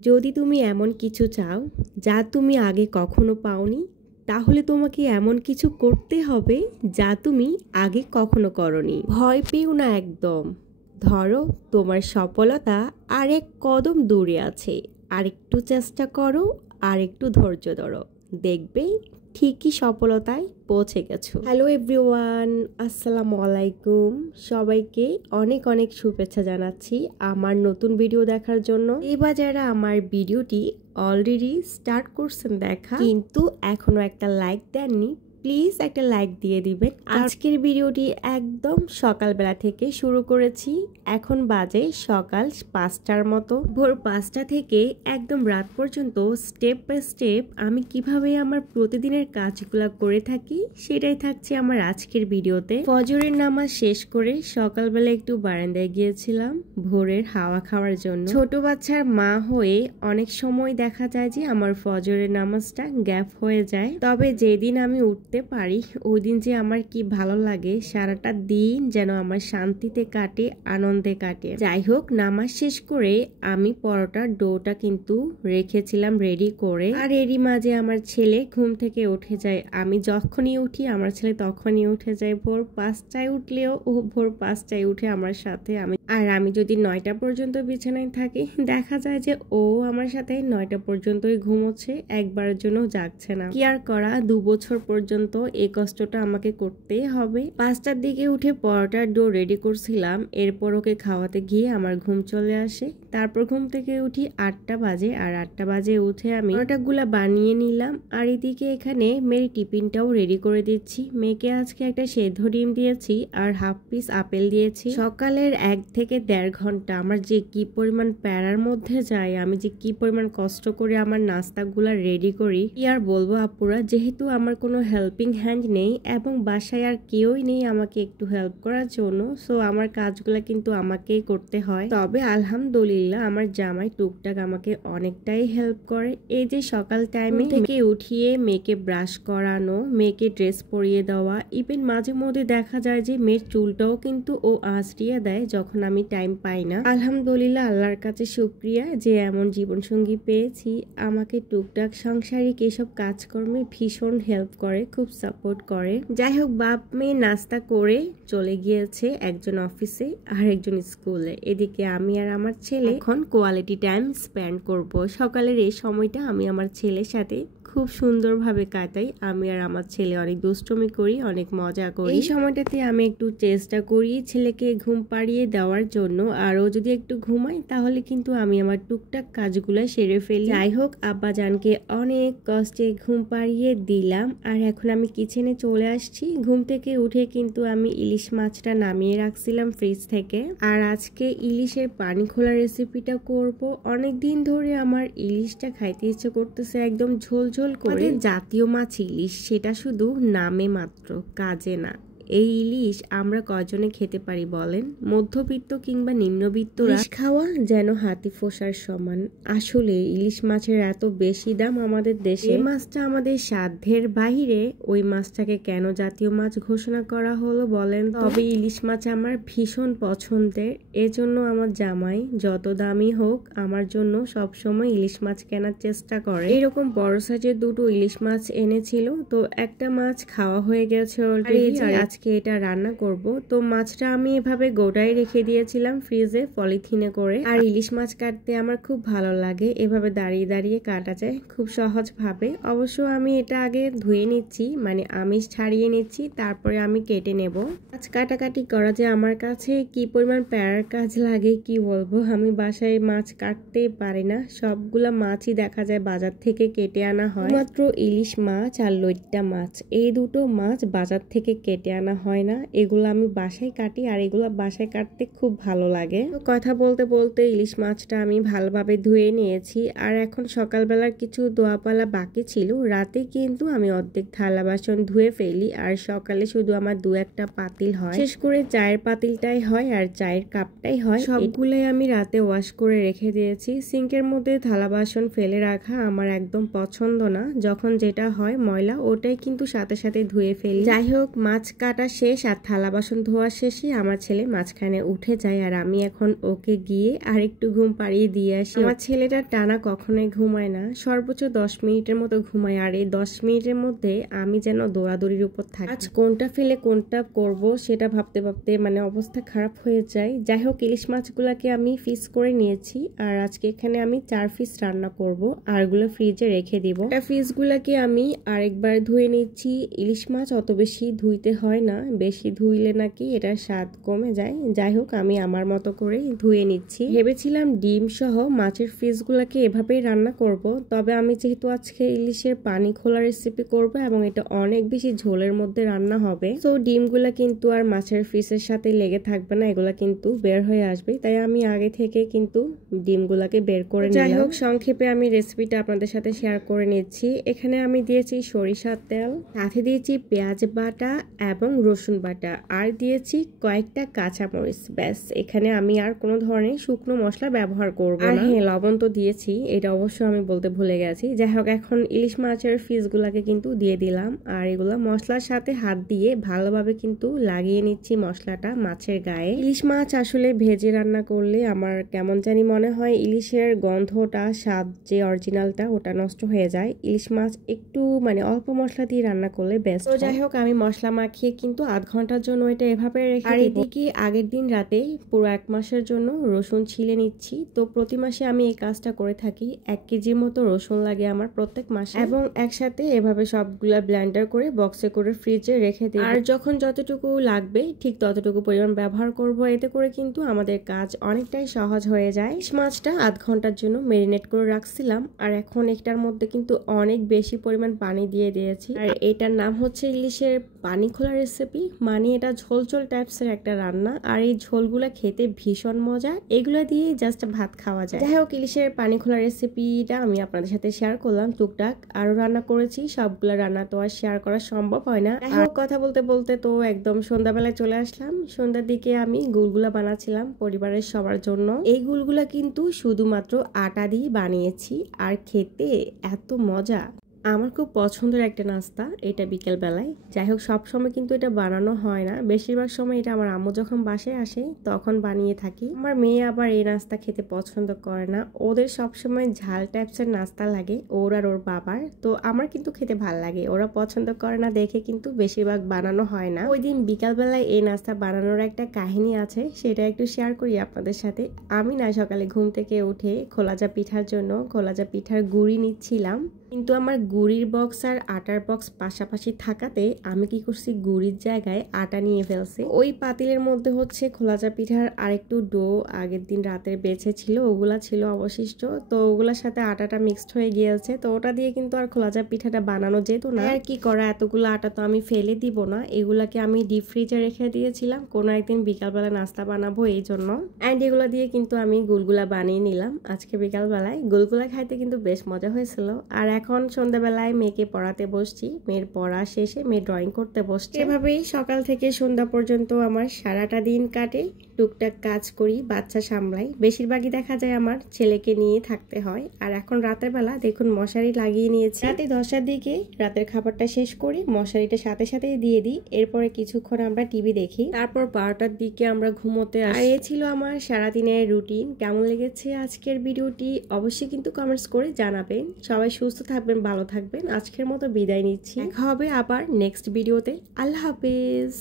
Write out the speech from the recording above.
যদি তুমি এমন কিছু চাও যা তুমি আগে কখনো পাওনি, তাহলে তোমাকে এমন কিছু করতে হবে যা তুমি আগে কখনো করনি। ভয় পেও না একদম। ধরো তোমার সফলতা আর এক কদম দূরে আছে। আর একটু চেষ্টা করো, আর একটু ধৈর্য ধরো, দেখবে ঠিকই সফলতায় পৌঁছে গেছো। হ্যালো এভরিওয়ান, আসসালামু আলাইকুম। সবাইকে অনেক অনেক শুভেচ্ছা জানাচ্ছি আমার নতুন ভিডিও দেখার জন্য। এবার যারা আমার ভিডিওটি অলরেডি স্টার্ট করছেন দেখা, কিন্তু এখনো একটা লাইক দেননি, প্লিজ একটা লাইক দিয়ে দিবেন। আজকের ভিডিওটি একদম সকালবেলা থেকে শুরু করেছি। এখন বাজে সকাল 5টার মতো। ভোর 5টা থেকে একদম রাত পর্যন্ত স্টেপ বাই স্টেপ আমি কিভাবে আমার প্রতিদিনের কাজগুলো করে থাকি সেটাই থাকছে আমার আজকের ভিডিওতে। ফজরের নামাজ শেষ করে সকালবেলা একটু বারান্দায় গিয়েছিলাম ভোরের হাওয়া খাওয়ার জন্য। ছোট বাচ্চার মা হয়ে অনেক সময় দেখা যায় যে আমার ফজরের নামাজটা গ্যাপ হয়ে যায়। তবে যেদিন আমি উঠতে পারি ওই দিন যে আমার কি ভালো লাগে, সারাটা দিন যেন আমার শান্তিতে কাটে, আনন্দে কাটে। যাই হোক, নামাজ শেষ করে আমি পরোটার ডোটা কিন্তু রেখেছিলাম রেডি করে। আর এরই মাঝে আমার ছেলে ঘুম থেকে উঠে যায়। আমি যখনই উঠি আমার ছেলে তখনই উঠে যায়। ভোর 5টায় উঠলেও ও ভোর 5টায় উঠে আমার সাথে। আমি যদি 9টা পর্যন্ত বিছানায় থাকি, দেখা যায় যে ও আমার সাথে 9টা পর্যন্তই ঘুমোচ্ছে, একবারের জন্য জাগছে না। কি আর করা, 2 বছর পর্যন্ত এই কষ্টটা আমাকে করতেই হবে। 5টার দিকে উঠে পরোটার ডো রেডি করছিলাম, এরপর ওকে খাওয়াতে গিয়ে আমার ঘুম চলে আসে। তারপর ঘুম থেকে উঠি 8টা বাজে, আর 8টা বাজে উঠে আমি পরোটাগুলা বানিয়ে নিলাম। আর এদিকে এখানে মেয়ের টিফিনটাও রেডি করে দিচ্ছি। মেয়েকে আজকে একটা সেদ্ধ ডিম দিয়েছি আর হাফ পিস আপেল দিয়েছি। সকালের 1 থেকে 1.5 ঘন্টা আমার যে কি পরিমাণ প্যারার মধ্যে যায়, আমি যে কি পরিমাণ কষ্ট করে আমার নাস্তাগুলা রেডি করি, কি আর বলবো আপুরা। যেহেতু আমার কোনো হেল্পিং হ্যান্ড নেই এবং বাসায় আর কেউই নেই আমাকে একটু হেল্প করার জন্য, সো আমার কাজগুলা কিন্তু আমাকেই করতে হয়। তবে আলহামদুলিল্লাহ আমার জামাই টুকটাক আমাকে অনেকটাই হেল্প করে। এই যে সকাল টাইমে থেকে উঠিয়ে মেয়েকে ব্রাশ করানো, মেয়েকে ড্রেস পরিয়ে দেওয়া, ইভেন মাঝে মধ্যে দেখা যায় যে মেয়ের চুলটাও কিন্তু ও আঁচড়িয়ে দেয় যখন আমি টাইম পাই না। আলহামদুলিল্লাহ আল্লাহর কাছে শুকরিয়া যে এমন জীবনসঙ্গী পেয়েছি, আমাকে টুকটাক সাংসারিক এসব কাজকর্মে ভীষণ হেল্প করে, খুব সাপোর্ট করে। যাই হোক, বাপ মেয়ে নাস্তা করে চলে গিয়েছে, একজন অফিসে আর একজন স্কুলে। এদিকে আমি আর আমার ছেলে এখন কোয়ালিটি টাইম স্পেন্ড করব। সকালের এই সময়টা আমি আমার ছেলের সাথে খুব সুন্দরভাবে কাটাই। আমি আর আমার ছেলে অনেক দুষ্টুমি করি, অনেক মজা করি। এই সময়টাতে আমি একটু চেষ্টা করি ছেলেকে ঘুম পাড়িয়ে দেওয়ার জন্য। আরও যদি একটু ঘুমাই তাহলে কিন্তু আমি আমার টুকটাক কাজগুলো সেরে ফেলি। যাই হোক, আব্বাজানকে অনেক কষ্টে ঘুম পাড়িয়ে দিলাম। আর এখন আমি কিচেনে চলে আসছি। ঘুম থেকে উঠে কিন্তু আমি ইলিশ মাছটা নামিয়ে রাখছিলাম ফ্রিজ থেকে। আর আজকে ইলিশের পানি খোলা রেসিপিটা করব। অনেকদিন ধরে আমার ইলিশটা খাইতে ইচ্ছে করতেছে, একদম ঝোল ঝোল করে। জাতীয় মাছ ইলিশ, সেটা শুধু নামে মাত্র, কাজে না। এই ইলিশ আমরা কয়জনে খেতে পারি বলেন? মধ্যবিত্ত কিংবা নিম্নবিত্ত ইলিশ খাওয়া যেন হাতি ফোসার সমান। আসলে ইলিশ মাছের এত বেশি দাম আমাদের দেশে। এই মাছটা আমাদের সাধ্যের বাহিরে। ওই মাছটাকে কেন জাতীয় মাছ ঘোষণা করা হলো বলেন? তবে ইলিশ মাছ আমার ভীষণ পছন্দের। এজন্য আমার জামাই যত দামি হোক আমার জন্য সবসময় ইলিশ মাছ কেনার চেষ্টা করে। এরকম বড় সাইজের 2টো ইলিশ মাছ এনেছিল, তো একটা মাছ খাওয়া হয়ে গেছে অলরেডি। আজকে এটা রান্না করব। তো মাছটা আমি এভাবে গোটায় রেখে দিয়েছিলাম ফ্রিজে পলিথিনে করে। আর ইলিশ মাছ কাটতে আমার খুব ভালো লাগে, এভাবে দাঁড়িয়ে দাঁড়িয়ে কাটা যায় খুব সহজ ভাবে। অবশ্য আমি এটা আগে ধুয়ে নিচ্ছি, মানে আমিষ ছাড়িয়ে নিচ্ছি, তারপরে আমি কেটে নেব। মাছ কাটাকাটি করা যে আমার কাছে কি পরিমাণ প্যারার কাজ লাগে কি বলবো। আমি বাসায় মাছ কাটতে পারি না, সবগুলা মাছই দেখা যায় বাজার থেকে কেটে আনা হয়। মাত্র ইলিশ মাছ আর লইট্টা মাছ, এই 2টো মাছ বাজার থেকে কেটে আনা হয় না। এগুলো আমি বাসায় কাটি, আর এগুলো বাসায় কাটতে খুব ভালো লাগে। তো কথা বলতে বলতে ইলিশ মাছটা আমি ভালোভাবে ধুয়ে নিয়েছি। আর এখন সকালবেলার কিছু দোয়াপালা বাকি ছিল, রাতে কিন্তু আমি অর্ধেক থালা বাসন ধুয়ে ফেলি। আর সকালে শুধু আমার 2-1টা পাতিল হয়, শেষ করে চায়ের পাতিলটাই হয় আর চায়ের কাপটাই হয়। সবগুলোই আমি রাতে ওয়াশ করে রেখে দিয়েছি। সিঙ্কের মধ্যে থালা বাসন ফেলে রাখা আমার একদম পছন্দ না। যখন যেটা হয় ময়লা, ওটাই কিন্তু সাথে সাথে ধুয়ে ফেলি। যাই হোক, মাছ কাটা কাটা শেষ আর থালা বাসন ধোয়া শেষে আমার ছেলে মাঝখানে উঠে যায়, আর আমি এখন ওকে গিয়ে আর একটু ঘুম পাড়িয়ে দিয়ে আসি। আমার ছেলেটা টানা কখনোই ঘুমায় না, সর্বোচ্চ 10 মিনিটের মতো ঘুমায়, আর এই 10 মিনিটের মধ্যে আমি যেন দৌড়াদৌড়ির উপর থাকি। আজ কোনটা ফেলে কোনটা করব সেটা ভাবতে ভাবতে মানে অবস্থা খারাপ হয়ে যায়। যাই হোক, ইলিশ মাছগুলাকে আমি ফিস করে নিয়েছি, আর আজকে এখানে আমি 4 পিস রান্না করব, আর এগুলো ফ্রিজে রেখে দিব। ফিসগুলাকে আমি আরেকবার ধুয়ে নিচ্ছি। ইলিশ মাছ অত বেশি ধুইতে হয় না, বেশি ধুইলে নাকি এটার স্বাদ কমে যায়। যাই হোক, আমি আমার মতো করে ধুয়ে নিচ্ছি। ভেবেছিলাম ডিম সহ মাছের ফিসগুলাকে এভাবেই রান্না করব, তবে আমি যেহেতু আজকে ইলিশের পানি খোলা রেসিপি করব এবং এটা অনেক বেশি ঝোলের মধ্যে রান্না হবে, তো ডিমগুলা কিন্তু আর মাছের ফিসের সাথে লেগে থাকবে না, এগুলা কিন্তু বের হয়ে আসবে। তাই আমি আগে থেকে কিন্তু ডিমগুলাকে বের করে নিলাম। যাই হোক, সংক্ষেপে আমি রেসিপিটা আপনাদের সাথে শেয়ার করে নিচ্ছি। এখানে আমি দিয়েছি সরিষার তেল, সাথে দিয়েছি পেঁয়াজ বাটা এবং রসুন বাটা, আর দিয়েছি কয়েকটা কাঁচামরিচ। ব্যাস, এখানে আমি আর কোনো ধরনের শুকনো মশলা ব্যবহার করব না। হ্যাঁ, লবণ তো দিয়েছি, এটা অবশ্য আমি বলতে ভুলে গেছি। যাই হোক, এখন ইলিশ মাছের ফিসগুলাকে কিন্তু দিয়ে দিলাম, আর এগুলা মশলার সাথে হাত দিয়ে ভালোভাবে কিন্তু লাগিয়ে নিচ্ছি মশলাটা মাছের গায়ে। ইলিশ মাছ আসলে ভেজে রান্না করলে আমার কেমন জানি মনে হয় ইলিশের গন্ধটা, স্বাদ যে অরিজিনালটা, ওটা নষ্ট হয়ে যায়। ইলিশ মাছ একটু মানে অল্প মশলা দিয়ে রান্না করলে বেস্ট। তো যাই হোক, আমি মশলা মাখিয়ে কিন্তু আধ ঘন্টার জন্য এটা এভাবে রেখে, আর এদিকে আগের দিন রাতে পুরো 1 মাসের জন্য রসুন ছিলে নিচ্ছি। তো প্রতি মাসে আমি এই কাজটা করে থাকি। 1 কেজির মতো রসুন লাগে আমার প্রত্যেক মাসে, এবং একসাথে এভাবে সবগুলা ব্লেন্ডার করে বক্সে করে ফ্রিজে রেখে দিই, আর যখন যতটুকু লাগবে ঠিক ততটুকু পরিমাণ ব্যবহার করব। এতে করে কিন্তু আমাদের কাজ অনেকটাই সহজ হয়ে যায়। ইলিশ মাছটা আধ ঘন্টার জন্য মেরিনেট করে রাখছিলাম, আর এখন এটার মধ্যে কিন্তু অনেক বেশি পরিমাণ পানি দিয়ে দিয়েছি, আর এটার নাম হচ্ছে ইলিশের পানি খোলা রেসিপি। মানে এটা ঝোল ঝোল টাইপসের একটা রান্না, আর এই ঝোলগুলা খেতে ভীষণ মজা, এগুলো দিয়ে জাস্ট ভাত খাওয়া যায়। যাই হোক, ইলিশের পানি খোলা রেসিপিটা আমি আপনাদের সাথে শেয়ার করলাম। টুকটাক আরো রান্না করেছি, সবগুলা রান্না তো আর শেয়ার করা সম্ভব হয় না। যাই হোক, কথা বলতে বলতে তো একদম সন্ধ্যাবেলায় চলে আসলাম। সন্ধ্যার দিকে আমি গুলগুলা বানাচ্ছিলাম পরিবারের সবার জন্য। এই গুলগুলা কিন্তু শুধুমাত্র আটা দিয়ে বানিয়েছি, আর খেতে এত মজা। আমার খুব পছন্দের একটা নাস্তা এটা বিকেল বেলায়। যাই হোক, সবসময় কিন্তু এটা বানানো হয় না, বেশিরভাগ সময় এটা আমার আম্মু যখন বাসায় আসে তখন বানিয়ে থাকি। আমার মেয়ে আবার এই নাস্তা খেতে পছন্দ করে না, ওদের সবসময় ঝাল টাইপসের নাস্তা লাগে, ওর আর ওর বাবার। তো আমার কিন্তু খেতে ভাল লাগে, ওরা পছন্দ করে না দেখে কিন্তু বেশিরভাগ বানানো হয় না। ওই দিন বিকাল বেলায় এই নাস্তা বানানোর একটা কাহিনী আছে, সেটা একটু শেয়ার করি আপনাদের সাথে। আমি না সকালে ঘুম থেকে উঠে খোলাজা পিঠার জন্য খোলাজা পিঠার গুঁড়ি নিচ্ছিলাম, কিন্তু আমার গুড়ির বক্স আর আটার বক্স পাশাপাশি থাকাতে আমি কি করছি, গুড়ির জায়গায় আটা নিয়ে ফেলছি। ওই পাতিলের মধ্যে হচ্ছে খোলাজা পিঠার আরেকটু ডো আগের দিন রাতের বেঁচে ছিল, ওগুলা ছিল অবশিষ্ট, তো ওগুলার সাথে আটাটা মিক্সড হয়ে গিয়েছে। তো ওটা দিয়ে কিন্তু আর খোলাজা পিঠাটা বানানো যেত না। আর কি করা, এতগুলো আটা তো আমি ফেলে দিব না, এগুলাকে আমি ডিপ ফ্রিজে রেখে দিয়েছিলাম, কোনো একদিন বিকালবেলা নাস্তা বানাবো এই জন্য। অ্যান্ড এগুলা দিয়ে কিন্তু আমি গুলগুলা বানিয়ে নিলাম আজকে বিকালবেলায়। গুলগুলা খাইতে কিন্তু বেশ মজা হয়েছিল। আর এখন সন্ধ্যাবেলায় মেয়েকে পড়াতে বসছি, মেয়ের পড়া শেষে মেয়ে ড্রয়িং করতে বসছে। এভাবেই সকাল থেকে সন্ধ্যা পর্যন্ত আমার সারাটা দিন কাটে। টুকটাক কাজ করি, বাচ্চা সামলাই, বেশিরভাগই দেখা যায় আমার ছেলেকে নিয়ে থাকতে হয়। আর এখন রাতের বেলা দেখুন মশারি লাগিয়ে নিয়েছি। রাতে 10টার দিকে রাতের খাবারটা শেষ করে মশারিটা সাথে সাথেই দিয়ে দিই, এরপরে কিছুক্ষণ আমরা টিভি দেখি, তারপর 12টার দিকে আমরা ঘুমোতে আসি। আর এ ছিল আমার সারাদিনের রুটিন। কেমন লেগেছে আজকের ভিডিওটি অবশ্যই কিন্তু কমেন্টস করে জানাবেন। সবাই সুস্থ থাকবেন, ভালো থাকবেন। আজকের মতো বিদায় নিচ্ছি, দেখা হবে আবার নেক্সট ভিডিওতে। আল্লাহ হাফেজ।